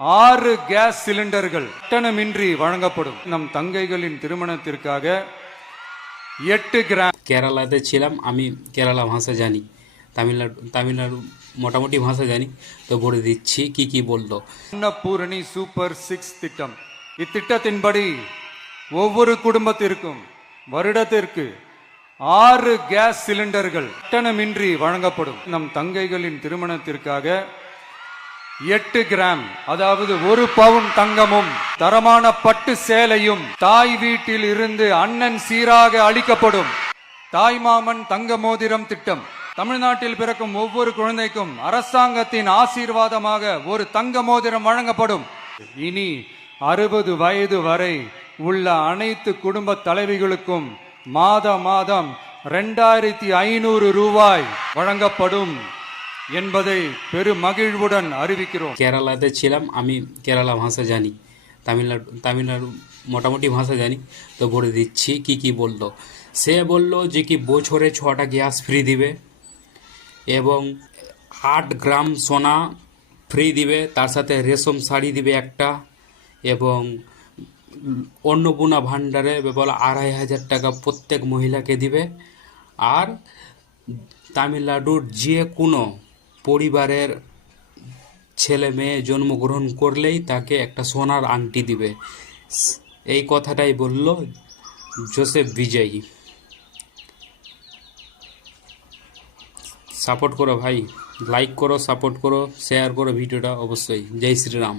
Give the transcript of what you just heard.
6 case சிலிண்டர்கள் கட்டணமின்றி வழங்கப்படும். நம் தங்கைகளின் திருமணத்திற்காக 8 கிராம். কেরালাতে ছিলাম আমি, কেরালা ভাষা জানি, তামিলনাড়ু মোটামুটি ভাষা জানি, তো বলে দিচ্ছি কি বললো। அன்னபூரணி சூப்பர் 6 திட்டம். இத்திட்டத்தின்படி ஒவ்வொரு குடும்பத்திற்கும் வருடத்திற்கு 6 கேஸ் சிலிண்டர்கள் கட்டணமின்றி வழங்கப்படும். நம் தங்கைகளின் திருமணத்திற்காக 8 கிராம், அதாவது 1 பவுன் தங்கமும் தரமான பட்டு சேலையும் தாய் வீட்டில் இருந்து அண்ணன் சீராக அளிக்கப்படும். தாய்மாமன் தங்க மோதிரம் திட்டம். தமிழ்நாட்டில் பிறக்கும் ஒவ்வொரு குழந்தைக்கும் அரசாங்கத்தின் ஆசீர்வாதமாக ஒரு தங்க மோதிரம் வழங்கப்படும். இனி 60 வயது வரை உள்ள அனைத்து குடும்ப தலைவிகளுக்கும் மாதம் 2500 ரூபாய் வழங்கப்படும் என்பதை பெருமகிழ்வுடன் அறிவிக்கிறோம். কেরালাতে ছিলাম আমি, কেরালা ভাষা জানি, তামিলনাড়ু মোটামুটি ভাষা জানি, তো বলে দিচ্ছি কি বললো। সে বলল যে কি বছরে 6টা গ্যাস ফ্রি দিবে এবং 8 গ্রাম সোনা ফ্রি দিবে, তার সাথে রেশম শাড়ি দিবে একটা, এবং অন্নপূর্ণা ভাণ্ডারে বলে 2500 টাকা প্রত্যেক মহিলাকে দিবে। আর তামিলনাড়ুর যে কোনো পরিবারের ছেলে মেয়ে জন্মগ্রহণ করলেই তাকে একটা সোনার আংটি দিবে। এই কথাটাই বলল জোসেফ বিজয়ী। সাপোর্ট করো ভাই, লাইক করো, সাপোর্ট করো, শেয়ার করো ভিডিওটা অবশ্যই। জয় শ্রীরাম।